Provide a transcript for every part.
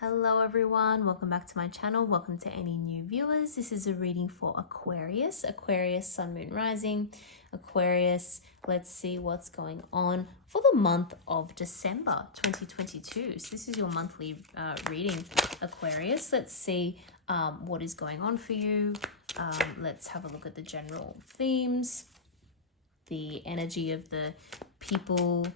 Hello everyone, welcome back to my channel. Welcome to any new viewers. This is a reading for Aquarius, Sun, Moon, Rising, Aquarius. Let's see what's going on for the month of December 2022. So this is your monthly reading, Aquarius. Let's see what is going on for you. Let's have a look at the general themes, the energy of the people,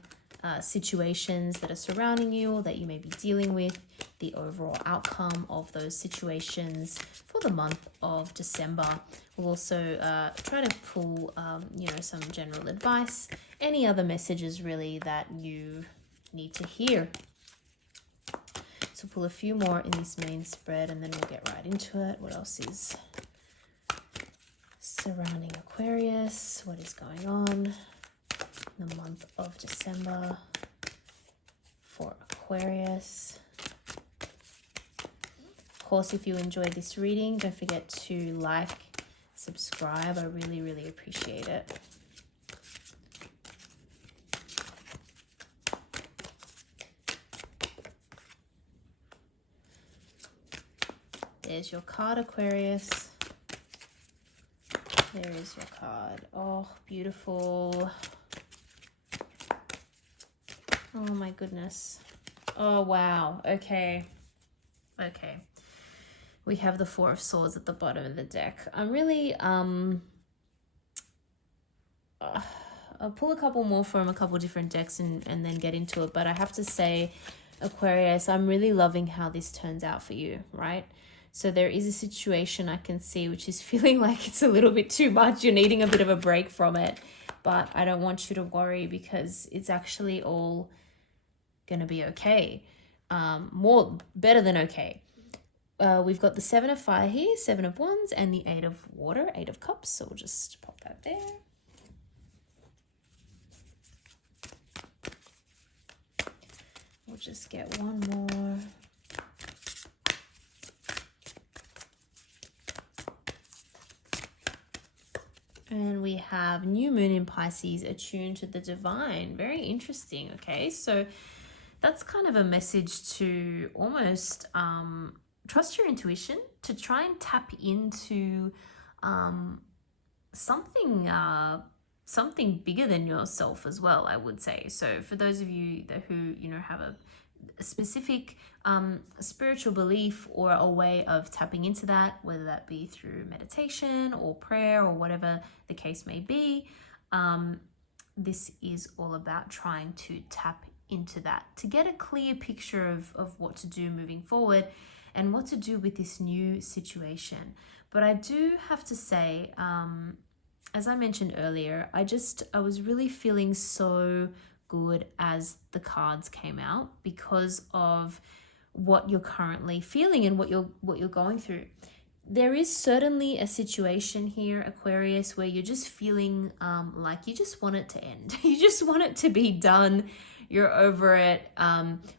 situations that are surrounding you or that you may be dealing with, the overall outcome of those situations for the month of December. We'll also try to pull, some general advice, any other messages really that you need to hear. So pull a few more in this main spread and then we'll get right into it. What else is surrounding Aquarius? What is going on in the month of December for Aquarius? Of course, if you enjoyed this reading, don't forget to like, subscribe. I really, really appreciate it. There's your card, Aquarius. There is your card. Oh, beautiful. Oh my goodness. Oh, wow. Okay. We have the Four of Swords at the bottom of the deck. I'm really, I'll pull a couple more from a couple different decks and then get into it. But I have to say, Aquarius, I'm really loving how this turns out for you, right? So there is a situation I can see which is feeling like it's a little bit too much. You're needing a bit of a break from it. But I don't want you to worry because it's actually all going to be okay. Better than okay. We've got the Seven of Fire here, Seven of Wands, and the Eight of Water, Eight of Cups. So we'll just pop that there. We'll just get one more. And we have New Moon in Pisces, attuned to the divine. Very interesting, okay? So that's kind of a message to almost trust your intuition, to try and tap into something bigger than yourself as well, I would say. So for those of you who have a specific spiritual belief or a way of tapping into that, whether that be through meditation or prayer or whatever the case may be, this is all about trying to tap into that to get a clear picture of what to do moving forward and what to do with this new situation. But I do have to say, as I mentioned earlier, I was really feeling so good as the cards came out because of what you're currently feeling and what you're going through. There is certainly a situation here, Aquarius, where you're just feeling like you just want it to end. You just want it to be done. You're over it.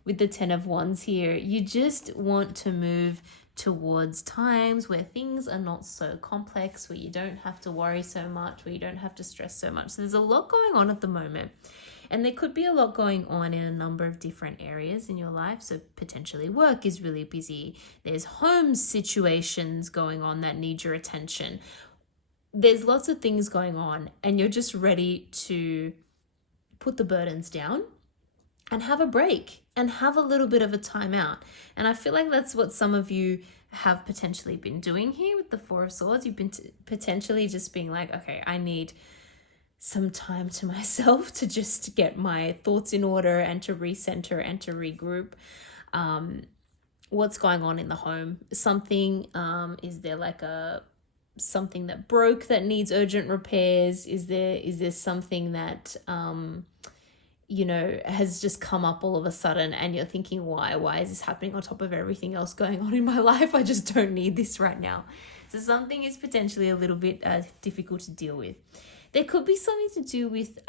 With the Ten of Wands here, you just want to move towards times where things are not so complex, where you don't have to worry so much, where you don't have to stress so much. So there's a lot going on at the moment. And there could be a lot going on in a number of different areas in your life. So potentially work is really busy. There's home situations going on that need your attention. There's lots of things going on and you're just ready to put the burdens down and have a break and have a little bit of a time out. And I feel like that's what some of you have potentially been doing here with the Four of Swords. You've been potentially just being like, okay, I need some time to myself to just get my thoughts in order and to recenter and to regroup. What's going on in the home? Something, is there like something that broke that needs urgent repairs? Is there something that, has just come up all of a sudden and you're thinking, why is this happening on top of everything else going on in my life? I just don't need this right now. So something is potentially a little bit difficult to deal with. There could be something to do with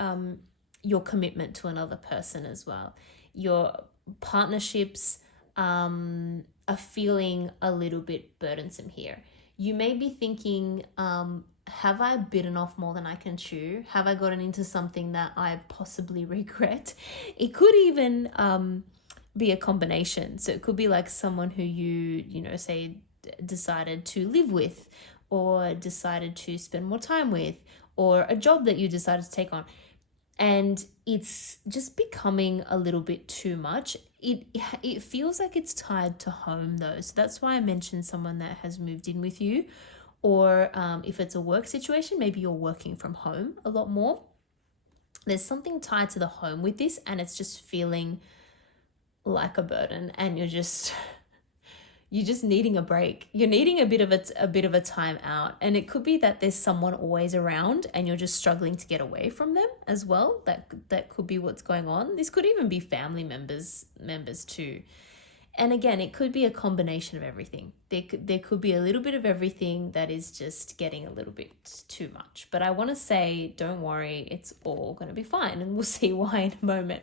your commitment to another person as well. Your partnerships are feeling a little bit burdensome here. You may be thinking, have I bitten off more than I can chew? Have I gotten into something that I possibly regret? It could even be a combination. So it could be like someone who you know, say decided to live with, or decided to spend more time with, or a job that you decided to take on. And it's just becoming a little bit too much. It feels like it's tied to home though. So that's why I mentioned someone that has moved in with you, or if it's a work situation, maybe you're working from home a lot more. There's something tied to the home with this, and it's just feeling like a burden, and you're just needing a break. You're needing a bit of a time out. And it could be that there's someone always around and you're just struggling to get away from them as well. That could be what's going on. This could even be family members too. And again, it could be a combination of everything. There could be a little bit of everything that is just getting a little bit too much. But I want to say, don't worry, it's all going to be fine, and we'll see why in a moment.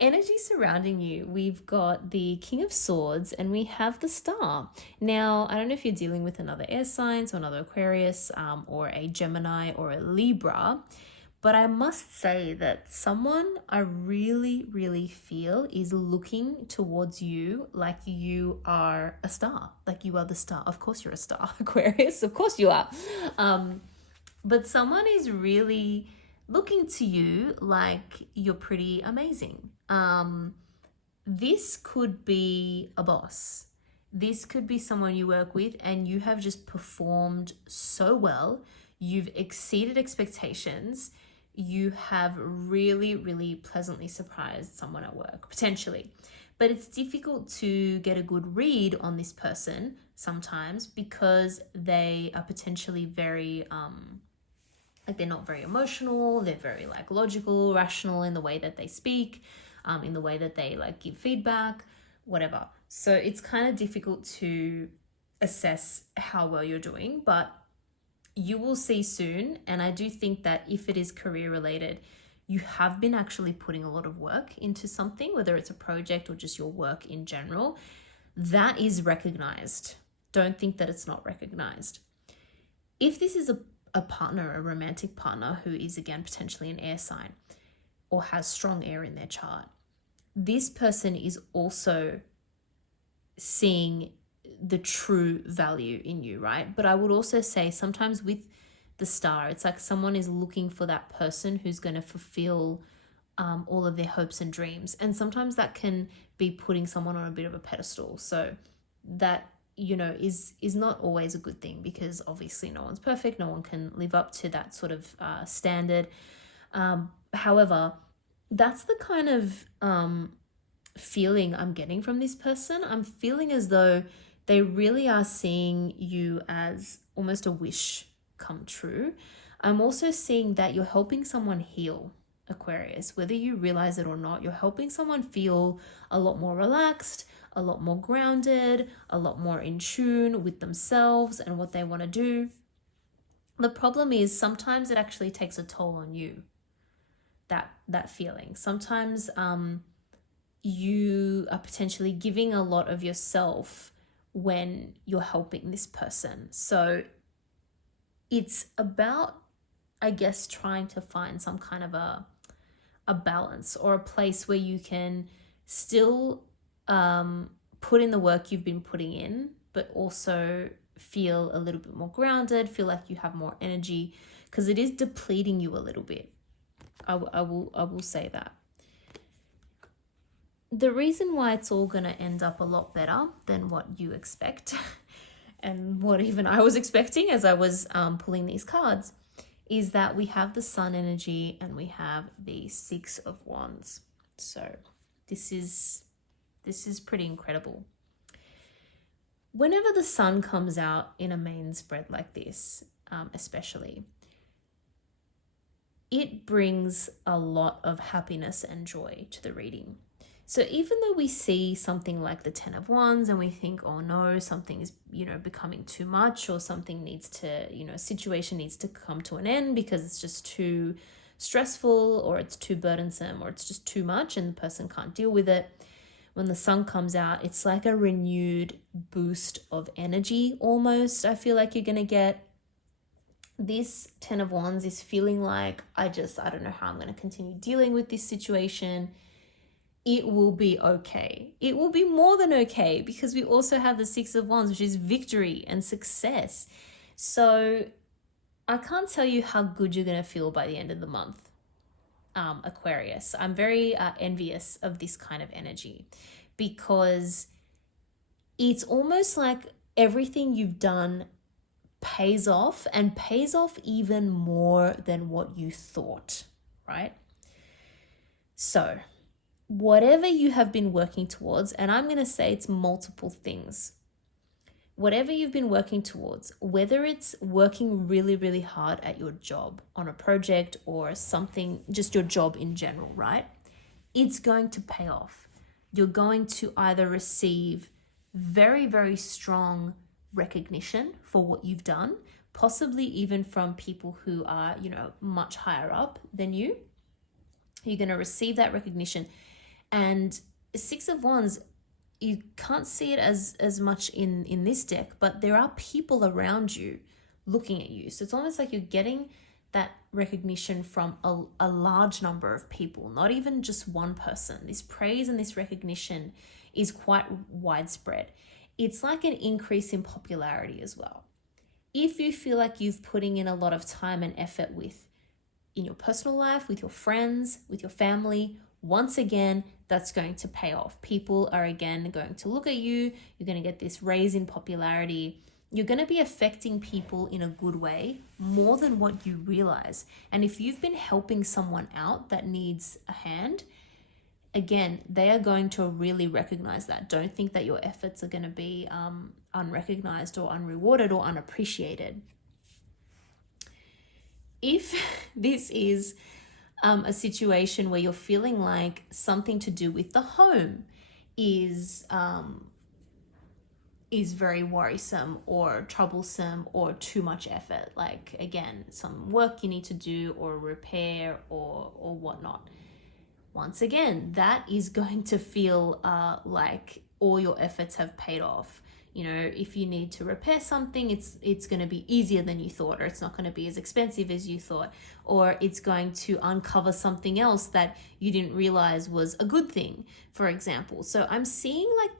Energy surrounding you, we've got the King of Swords and we have the Star. Now, I don't know if you're dealing with another air sign, so another Aquarius, or a Gemini or a Libra, but I must say that someone I really, really feel is looking towards you like you are a star, like you are the star. Of course you're a star, Aquarius, of course you are. But someone is really looking to you like you're pretty amazing. This could be a boss. This could be someone you work with and you have just performed so well. You've exceeded expectations. You have really, really pleasantly surprised someone at work, potentially. But it's difficult to get a good read on this person sometimes because they are potentially very, like they're not very emotional. They're very like logical, rational in the way that they speak, in the way that they like give feedback, whatever. So it's kind of difficult to assess how well you're doing, but you will see soon. And I do think that if it is career related, you have been actually putting a lot of work into something, whether it's a project or just your work in general, that is recognized. Don't think that it's not recognized. If this is a partner, a romantic partner who is again potentially an air sign or has strong air in their chart, this person is also seeing the true value in you, right? But I would also say sometimes with the Star, it's like someone is looking for that person who's going to fulfill all of their hopes and dreams. And sometimes that can be putting someone on a bit of a pedestal. So that, you know, is not always a good thing, because obviously no one's perfect. No one can live up to that sort of standard. However, that's the kind of feeling I'm getting from this person. I'm feeling as though they really are seeing you as almost a wish come true. I'm also seeing that you're helping someone heal, Aquarius. Whether you realize it or not, you're helping someone feel a lot more relaxed, a lot more grounded, a lot more in tune with themselves and what they want to do. The problem is sometimes it actually takes a toll on you, that feeling. Sometimes you are potentially giving a lot of yourself when you're helping this person. So it's about, I guess, trying to find some kind of a balance, or a place where you can still put in the work you've been putting in, but also feel a little bit more grounded, feel like you have more energy, because it is depleting you a little bit. I will say that. The reason why it's all going to end up a lot better than what you expect and what even I was expecting as I was pulling these cards is that we have the Sun energy and we have the Six of Wands. So this is pretty incredible. Whenever the Sun comes out in a main spread like this, especially, it brings a lot of happiness and joy to the reading. So even though we see something like the 10 of Wands and we think, oh no, something is, becoming too much, or something needs to, a situation needs to come to an end because it's just too stressful, or it's too burdensome, or it's just too much and the person can't deal with it. When the Sun comes out, it's like a renewed boost of energy almost. I feel like you're going to get. This 10 of Wands is feeling like, I don't know how I'm going to continue dealing with this situation. it will be okay. It will be more than okay, because we also have the Six of Wands, which is victory and success. So I can't tell you how good you're going to feel by the end of the month, Aquarius. I'm very envious of this kind of energy, because it's almost like everything you've done pays off, and pays off even more than what you thought, right? So whatever you have been working towards, and I'm going to say it's multiple things, whatever you've been working towards, whether it's working really, really hard at your job on a project or something, just your job in general, right? It's going to pay off. You're going to either receive very, very strong recognition for what you've done, possibly even from people who are, much higher up than you. You're going to receive that recognition. And Six of Wands, you can't see it as much in this deck, but there are people around you looking at you. So it's almost like you're getting that recognition from a large number of people, not even just one person. This praise and this recognition is quite widespread. It's like an increase in popularity as well. If you feel like you've putting in a lot of time and effort in your personal life, with your friends, with your family, once again, that's going to pay off. People are again going to look at you. You're going to get this raise in popularity. You're going to be affecting people in a good way, more than what you realize. And if you've been helping someone out that needs a hand, again, they are going to really recognize that. Don't think that your efforts are going to be unrecognized or unrewarded or unappreciated. If this is a situation where you're feeling like something to do with the home is very worrisome or troublesome or too much effort, like again, some work you need to do or repair or whatnot, once again, that is going to feel like all your efforts have paid off. If you need to repair something, it's going to be easier than you thought, or it's not going to be as expensive as you thought, or it's going to uncover something else that you didn't realize was a good thing, for example. So I'm seeing like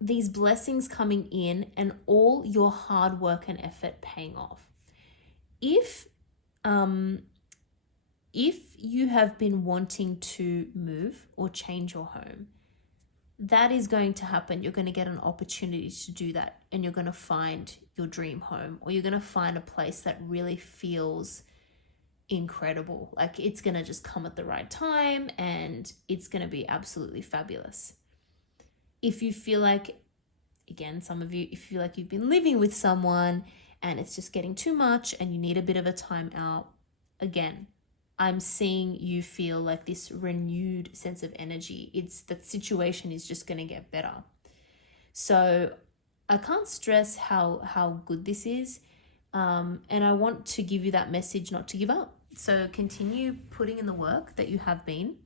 these blessings coming in and all your hard work and effort paying off. If you have been wanting to move or change your home, that is going to happen. You're going to get an opportunity to do that, and you're going to find your dream home, or you're going to find a place that really feels incredible. Like it's going to just come at the right time, and it's going to be absolutely fabulous. If you feel like, again, some of you, if you feel like you've been living with someone and it's just getting too much and you need a bit of a time out, again, I'm seeing you feel like this renewed sense of energy. It's that situation is just going to get better. So I can't stress how good this is. And I want to give you that message not to give up. So continue putting in the work that you have been,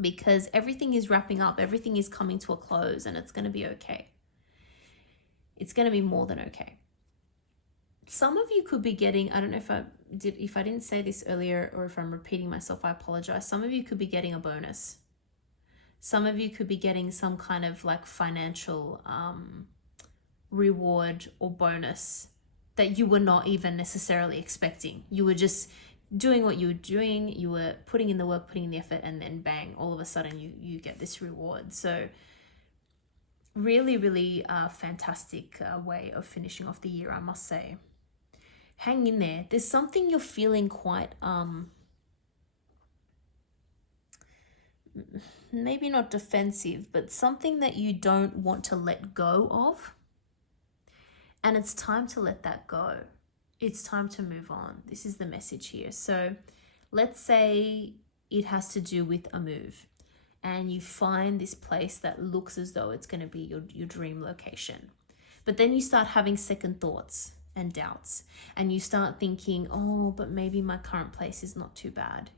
because everything is wrapping up. Everything is coming to a close, and it's going to be okay. It's going to be more than okay. Some of you could be getting, I don't know if I didn't say this earlier, or if I'm repeating myself, I apologize. Some of you could be getting a bonus. Some of you could be getting some kind of like financial reward or bonus that you were not even necessarily expecting. You were just doing what you were doing. You were putting in the work, putting in the effort, and then bang, all of a sudden you get this reward. So really, really fantastic way of finishing off the year, I must say. Hang in there. There's something you're feeling quite, maybe not defensive, but something that you don't want to let go of. And it's time to let that go. It's time to move on. This is the message here. So let's say it has to do with a move, and you find this place that looks as though it's going to be your dream location. But then you start having second thoughts and doubts, and you start thinking, oh, but maybe my current place is not too bad.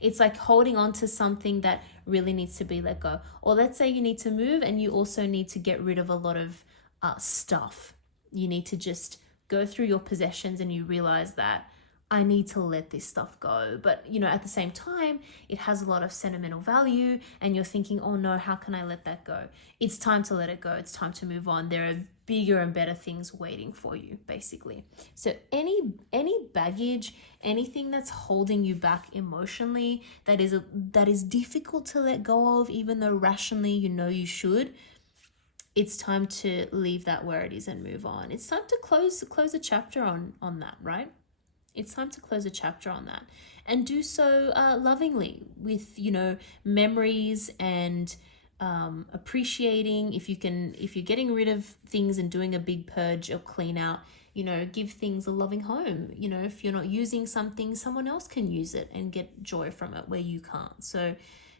It's like holding on to something that really needs to be let go. Or let's say you need to move and you also need to get rid of a lot of stuff. You need to just go through your possessions, and you realize that I need to let this stuff go. But, you know, at the same time, it has a lot of sentimental value and you're thinking, oh no, how can I let that go? It's time to let it go. It's time to move on. There are bigger and better things waiting for you, basically. So any baggage, anything that's holding you back emotionally, that is difficult to let go of, even though rationally you know you should, it's time to leave that where it is and move on. It's time to close a chapter on that, right? It's time to close a chapter on that, and do so lovingly, with, you know, memories and appreciating. If you're getting rid of things and doing a big purge or clean out, you know, give things a loving home. You know, if you're not using something, someone else can use it and get joy from it where you can't. So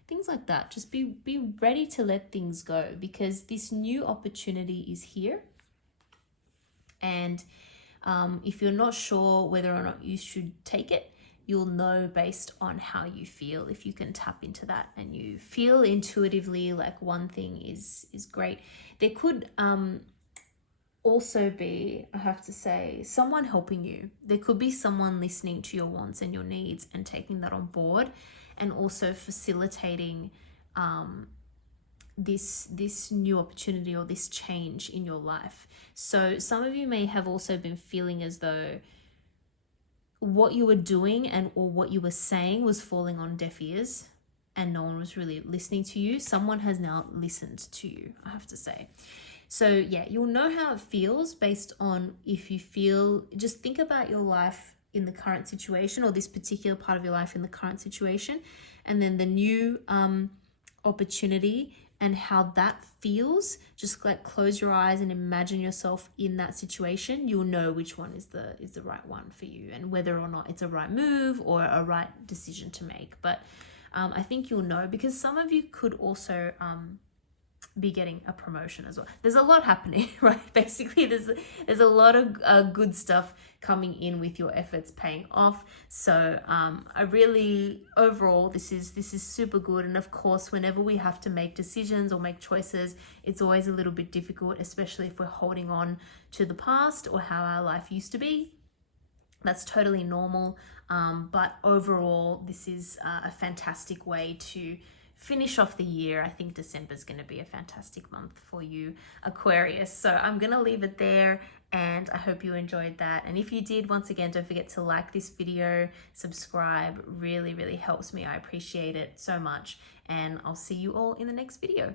things like that. Just be ready to let things go, because this new opportunity is here. And if you're not sure whether or not you should take it, you'll know based on how you feel. If you can tap into that and you feel intuitively like one thing is great. There could also be, I have to say, someone helping you. There could be someone listening to your wants and your needs and taking that on board, and also facilitating this new opportunity or this change in your life. So some of you may have also been feeling as though what you were doing or what you were saying was falling on deaf ears and no one was really listening to you. Someone has now listened to you, I have to say. So yeah, you'll know how it feels based on if you feel, just think about your life in the current situation, or this particular part of your life in the current situation, and then the new opportunity and how that feels. Just like close your eyes and imagine yourself in that situation. You'll know which one is the right one for you, and whether or not it's a right move or a right decision to make. But I think you'll know, because some of you could also be getting a promotion as well. There's a lot happening, right? Basically, there's a lot of good stuff coming in with your efforts paying off. So I really, overall, this is super good. And of course, whenever we have to make decisions or make choices, it's always a little bit difficult, especially if we're holding on to the past or how our life used to be. That's totally normal. But overall, this is a fantastic way to finish off the year. I think December is going to be a fantastic month for you, Aquarius. So I'm going to leave it there, and I hope you enjoyed that. And if you did, once again, don't forget to like this video, subscribe. Really, really helps me. I appreciate it so much. And I'll see you all in the next video.